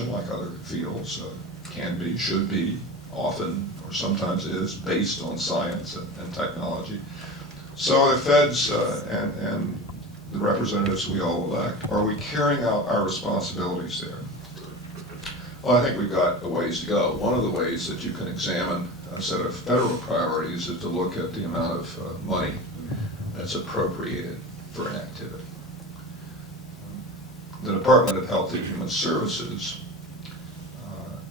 like other fields, can be, should be, often, or sometimes is, based on science and technology. So the feds and the representatives we all elect, are we carrying out our responsibilities there? Well, I think we've got a ways to go. One of the ways that you can examine a set of federal priorities is to look at the amount of money that's appropriated for an activity. The Department of Health and Human Services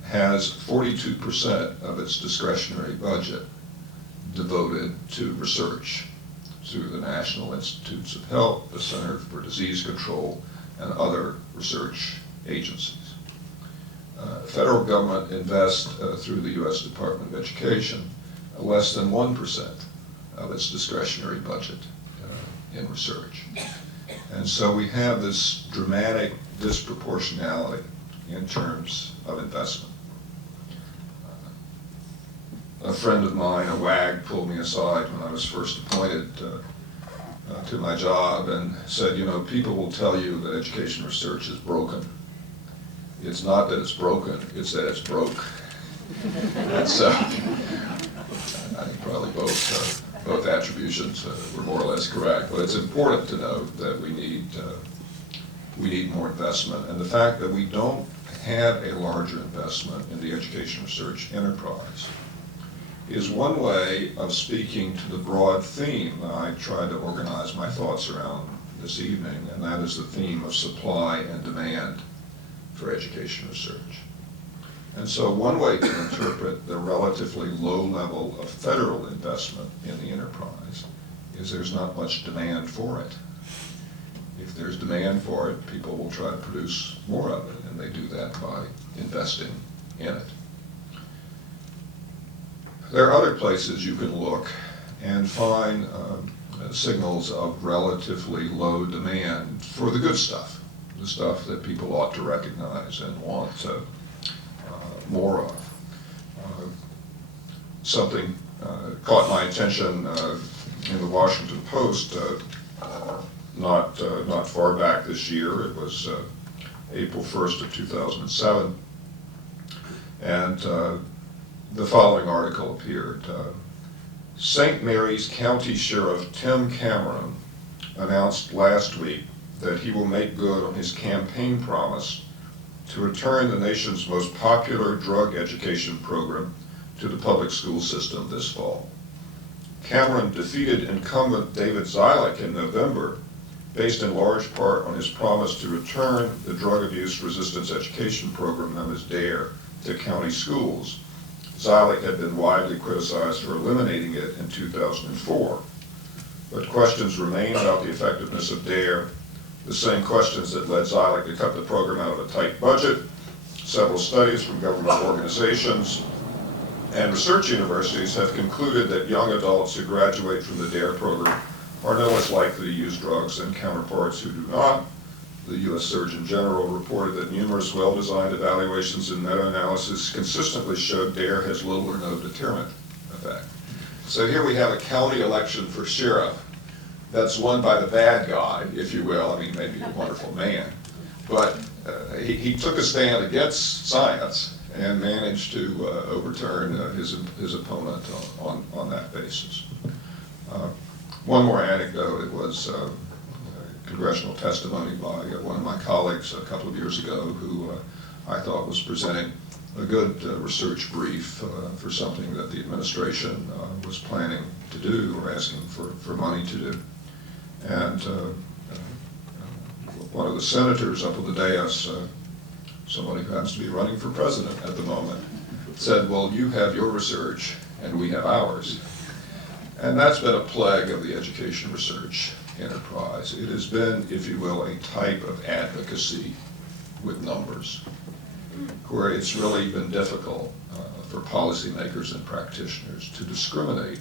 has 42% of its discretionary budget devoted to research through the National Institutes of Health, the Center for Disease Control, and other research agencies. Federal government invests through the U.S. Department of Education less than 1% of its discretionary budget in research. And so we have this dramatic disproportionality in terms of investment. A friend of mine, a WAG, pulled me aside when I was first appointed to my job and said, you know, people will tell you that education research is broken. It's not that it's broken, it's that it's broke. And so I think probably both attributions were more or less correct, but it's important to note that we need more investment, and the fact that we don't have a larger investment in the education research enterprise is one way of speaking to the broad theme that I tried to organize my thoughts around this evening, and that is the theme of supply and demand for education research. And so one way to interpret the relatively low level of federal investment in the enterprise is there's not much demand for it. If there's demand for it, people will try to produce more of it, and they do that by investing in it. There are other places you can look and find signals of relatively low demand for the good stuff, the stuff that people ought to recognize and want more of. Something caught my attention in the Washington Post not far back this year. It was April 1st of 2007, and the following article appeared. St. Mary's County Sheriff Tim Cameron announced last week that he will make good on his campaign promise to return the nation's most popular drug education program to the public school system this fall. Cameron defeated incumbent David Zielick in November, based in large part on his promise to return the drug abuse resistance education program known as DARE to county schools. Zielick had been widely criticized for eliminating it in 2004, but questions remain about the effectiveness of DARE, the same questions that led Zielick to cut the program out of a tight budget. Several studies from government organizations and research universities have concluded that young adults who graduate from the DARE program are no less likely to use drugs than counterparts who do not. The U.S. Surgeon General reported that numerous well-designed evaluations and meta-analysis consistently showed DARE has little or no deterrent effect. So here we have a county election for sheriff that's won by the bad guy, if you will. I mean, maybe a wonderful man, but he took a stand against science and managed to overturn his opponent on that basis. One more anecdote. It was congressional testimony by one of my colleagues a couple of years ago who I thought was presenting a good research brief for something that the administration was planning to do or asking for money to do. And one of the senators up on the dais, somebody who happens to be running for president at the moment, said, well, you have your research and we have ours. And that's been a plague of the education research enterprise. It has been, if you will, a type of advocacy with numbers, where it's really been difficult for policymakers and practitioners to discriminate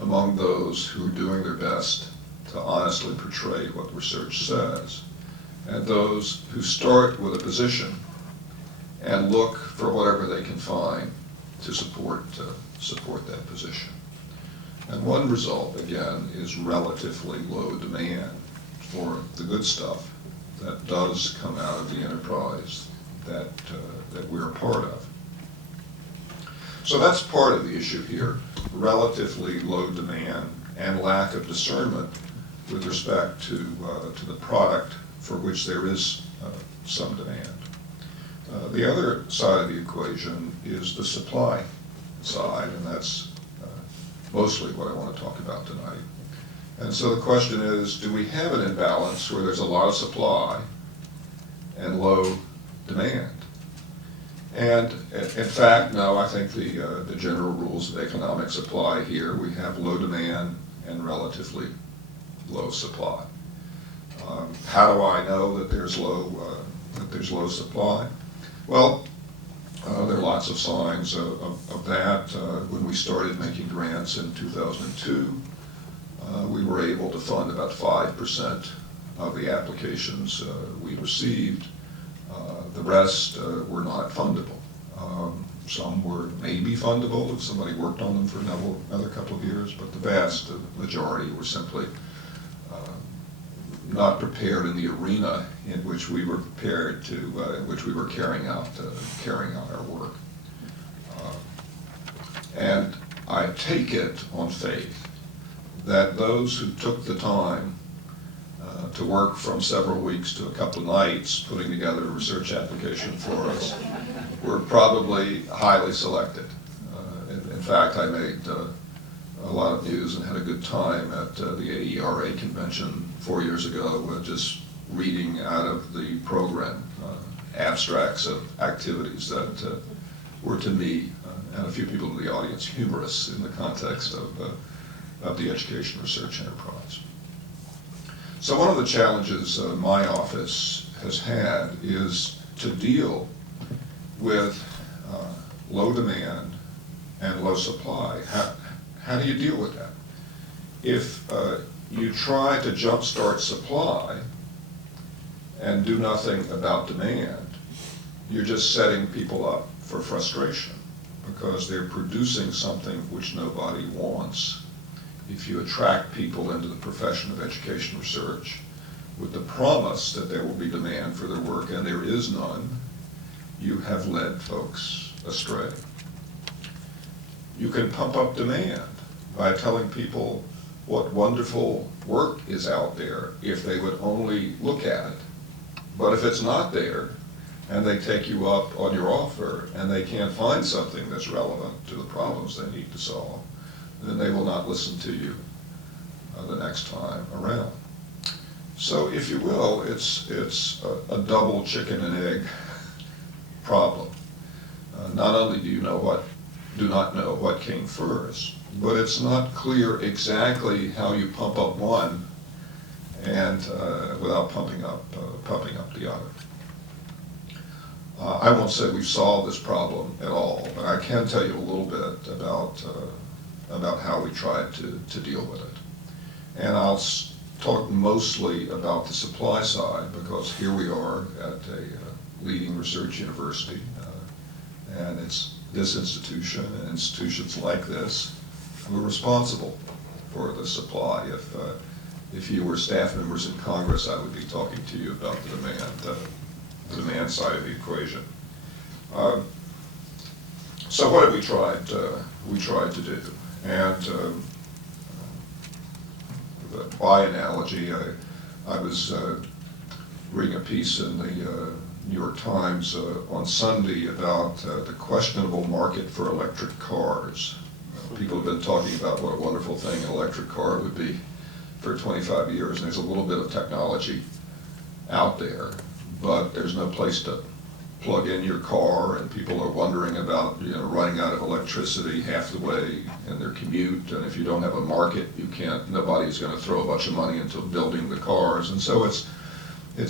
among those who are doing their best to honestly portray what research says, and those who start with a position and look for whatever they can find to support that position. And one result, again, is relatively low demand for the good stuff that does come out of the enterprise that we're a part of. So that's part of the issue here, relatively low demand and lack of discernment with respect to the product for which there is some demand. The other side of the equation is the supply side, and that's mostly what I want to talk about tonight. And so the question is, do we have an imbalance where there's a lot of supply and low demand? And in fact, no, I think the general rules of economics apply here. We have low demand and relatively low supply. How do I know that there's low supply? Well, there are lots of signs of that. When we started making grants in 2002, we were able to fund about 5% of the applications we received. The rest were not fundable. Some were maybe fundable if somebody worked on them for another couple of years, but the vast majority were simply not prepared in the arena in which we were prepared to, in which we were carrying out our work. And I take it on faith that those who took the time to work from several weeks to a couple of nights putting together a research application for us were probably highly selected. In fact, I made a lot of news and had a good time at the AERA convention 4 years ago, just reading out of the program abstracts of activities that were to me and a few people in the audience humorous in the context of the education research enterprise. So one of the challenges my office has had is to deal with low demand and low supply. How do you deal with that? If you try to jumpstart supply and do nothing about demand, you're just setting people up for frustration because they're producing something which nobody wants. If you attract people into the profession of education research with the promise that there will be demand for their work and there is none, you have led folks astray. You can pump up demand by telling people what wonderful work is out there if they would only look at it. But if it's not there, and they take you up on your offer, and they can't find something that's relevant to the problems they need to solve, then they will not listen to you the next time around. So if you will, it's a double chicken and egg problem. Not only do not know what came first, but it's not clear exactly how you pump up one and without pumping up the other. I won't say we've solved this problem at all, but I can tell you a little bit about how we tried to deal with it. And I'll talk mostly about the supply side because here we are at a leading research university, and it's this institution and institutions like this who are responsible for the supply. If you were staff members in Congress, I would be talking to you about the demand side of the equation. So what have we tried to do? And by analogy, I was reading a piece in the New York Times on Sunday about the questionable market for electric cars. People have been talking about what a wonderful thing an electric car would be for 25 years, and there's a little bit of technology out there, but there's no place to plug in your car, and people are wondering about running out of electricity half the way in their commute, and if you don't have a market, nobody's going to throw a bunch of money into building the cars. And so it's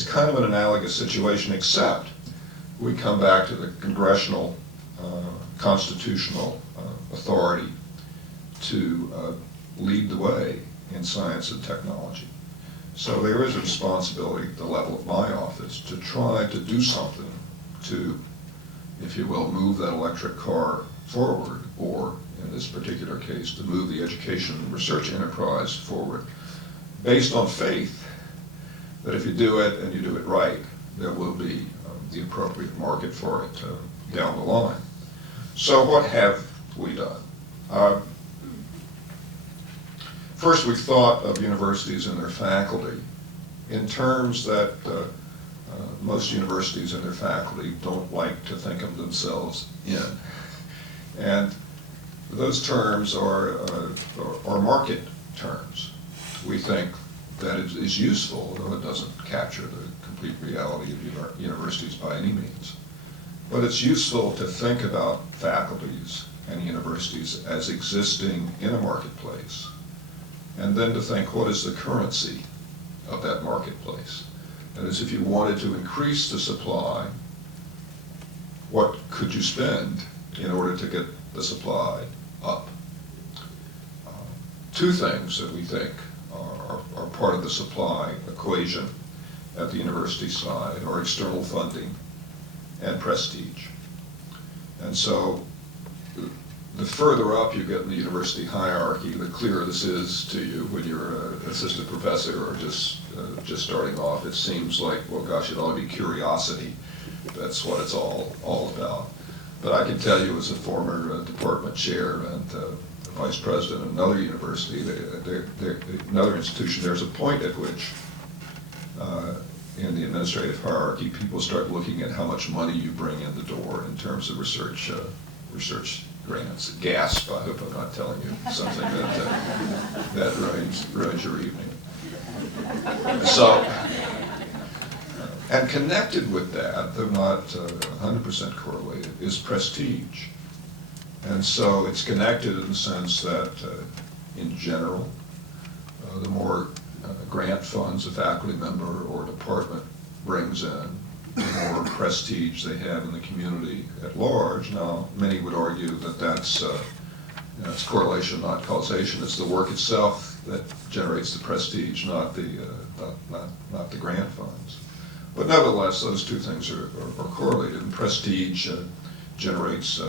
kind of an analogous situation, except we come back to the congressional constitutional authority to lead the way in science and technology. So there is a responsibility at the level of my office to try to do something to, if you will, move that electric car forward, or in this particular case, to move the education and research enterprise forward, based on faith that if you do it and you do it right, there will be the appropriate market for it down the line. So what have we done? First, we've thought of universities and their faculty in terms that most universities and their faculty don't like to think of themselves in. And those terms are market terms. We think that it is useful, though it doesn't capture the complete reality of universities by any means. But it's useful to think about faculties and universities as existing in a marketplace, and then to think, what is the currency of that marketplace? That is, if you wanted to increase the supply, what could you spend in order to get the supply up? Two things that we think are part of the supply equation at the university side are external funding and prestige. And so the further up you get in the university hierarchy, the clearer this is to you when you're an assistant professor or just starting off. It seems like, well, gosh, it ought to be curiosity. That's what it's all about. But I can tell you, as a former department chair and vice president of another university, another institution, there's a point at which in the administrative hierarchy, people start looking at how much money you bring in the door in terms of research grants. Gasp! I hope I'm not telling you something that ruins your evening. So, and connected with that, though not 100% correlated, is prestige. And so it's connected in the sense that, in general, the more grant funds a faculty member or department brings in, the more prestige they have in the community at large. Now, many would argue that that's correlation, not causation. It's the work itself that generates the prestige, not the grant funds. But nevertheless, those two things are correlated. And prestige generates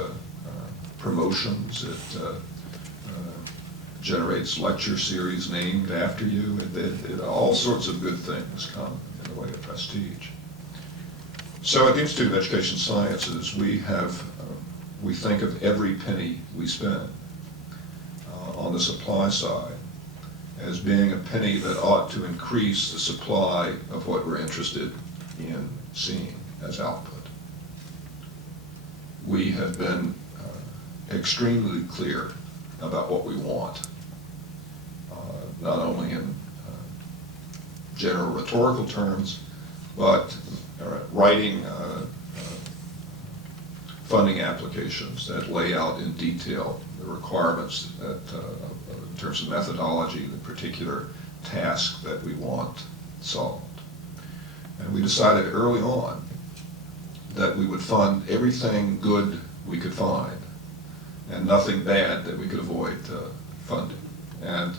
promotions. It generates lecture series named after you. All sorts of good things come in the way of prestige. So at the Institute of Education Sciences, we think of every penny we spend on the supply side as being a penny that ought to increase the supply of what we're interested in seeing as output. We have been extremely clear about what we want, not only in general rhetorical terms, but writing funding applications that lay out in detail the requirements that, in terms of methodology, the particular task that we want solved. And we decided early on that we would fund everything good we could find and nothing bad that we could avoid funding. And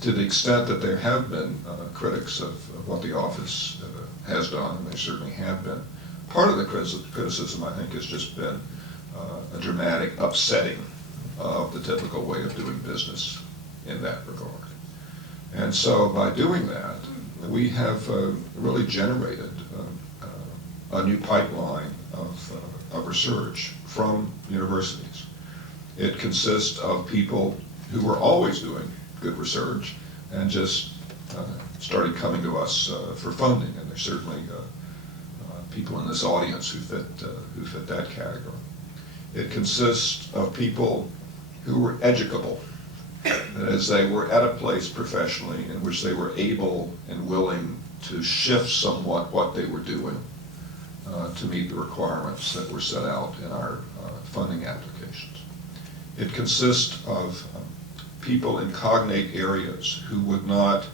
to the extent that there have been critics of what the office has done, and they certainly have been, part of the criticism, I think, has just been a dramatic upsetting of the typical way of doing business in that regard. And so by doing that, we have really generated a new pipeline of research from universities. It consists of people who were always doing good research and just started coming to us for funding, and there's certainly people in this audience who fit that category. It consists of people who were educable, that is, they were at a place professionally in which they were able and willing to shift somewhat what they were doing to meet the requirements that were set out in our funding applications. It consists of people in cognate areas who would not,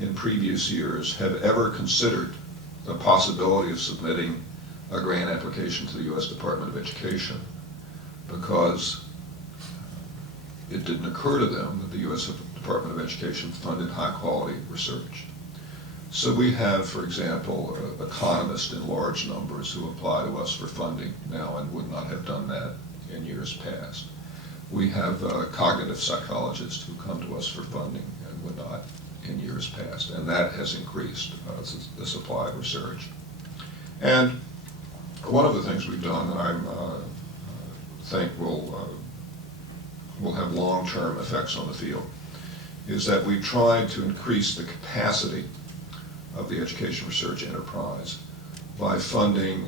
in previous years, have ever considered the possibility of submitting a grant application to the U.S. Department of Education because it didn't occur to them that the U.S. Department of Education funded high-quality research. So we have, for example, economists in large numbers who apply to us for funding now and would not have done that in years past. We have cognitive psychologists who come to us for funding and would not in years past, and that has increased the supply of research. And one of the things we've done that I think will have long-term effects on the field is that we've tried to increase the capacity of the education research enterprise by funding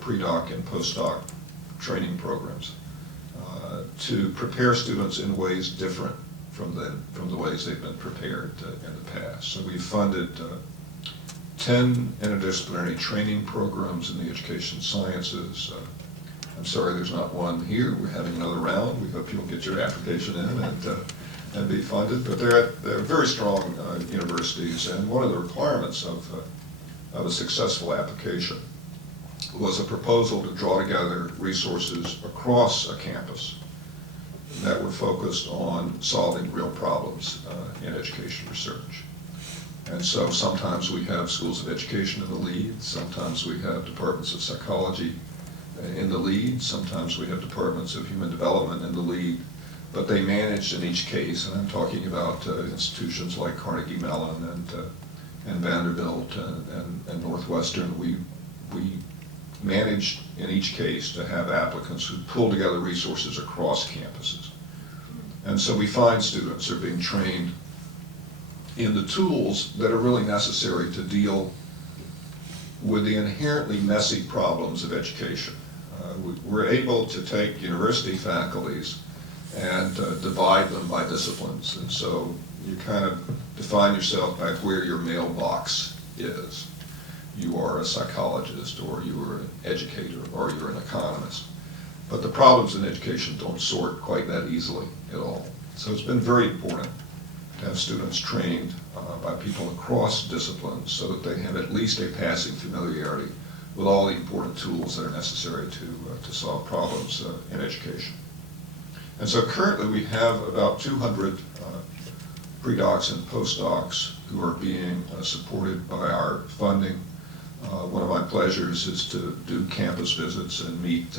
pre-doc and post-doc training programs to prepare students in ways different from the ways they've been prepared in the past. So we've funded 10 interdisciplinary training programs in the education sciences. I'm sorry there's not one here. We're having another round. We hope you'll get your application in and be funded. But they're very strong universities, and one of the requirements of a successful application was a proposal to draw together resources across a campus that were focused on solving real problems in education research. And so sometimes we have schools of education in the lead, sometimes we have departments of psychology in the lead, sometimes we have departments of human development in the lead, but they managed in each case, and I'm talking about institutions like Carnegie Mellon and Vanderbilt and Northwestern. We managed in each case to have applicants who pull together resources across campuses. And so we find students are being trained in the tools that are really necessary to deal with the inherently messy problems of education. We're able to take university faculties and divide them by disciplines. And so you kind of define yourself by where your mailbox is. You are a psychologist, or you are an educator, or you're an economist. But the problems in education don't sort quite that easily at all. So it's been very important to have students trained by people across disciplines so that they have at least a passing familiarity with all the important tools that are necessary to solve problems in education. And so currently we have about 200 pre-docs and postdocs who are being supported by our funding. One of my pleasures is to do campus visits and meet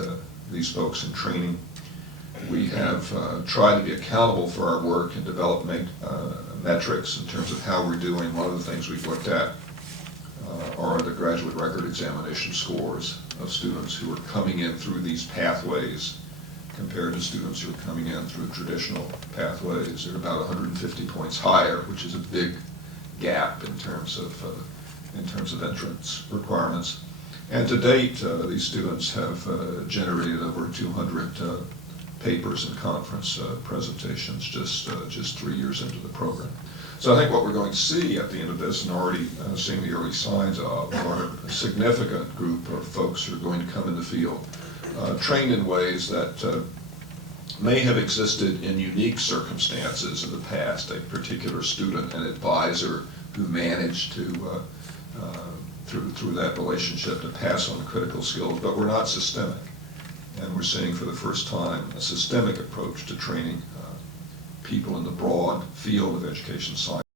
these folks in training. We have tried to be accountable for our work and develop metrics in terms of how we're doing. One of the things we've looked at are the graduate record examination scores of students who are coming in through these pathways compared to students who are coming in through traditional pathways. They're about 150 points higher, which is a big gap in terms of entrance requirements. And to date, these students have generated over 200 papers and conference presentations just 3 years into the program. So I think what we're going to see at the end of this, and already seeing the early signs of, are a significant group of folks who are going to come in the field, trained in ways that may have existed in unique circumstances in the past. A particular student and advisor who managed to, through that relationship, to pass on critical skills, but we're not systemic. And we're seeing for the first time a systemic approach to training people in the broad field of education science.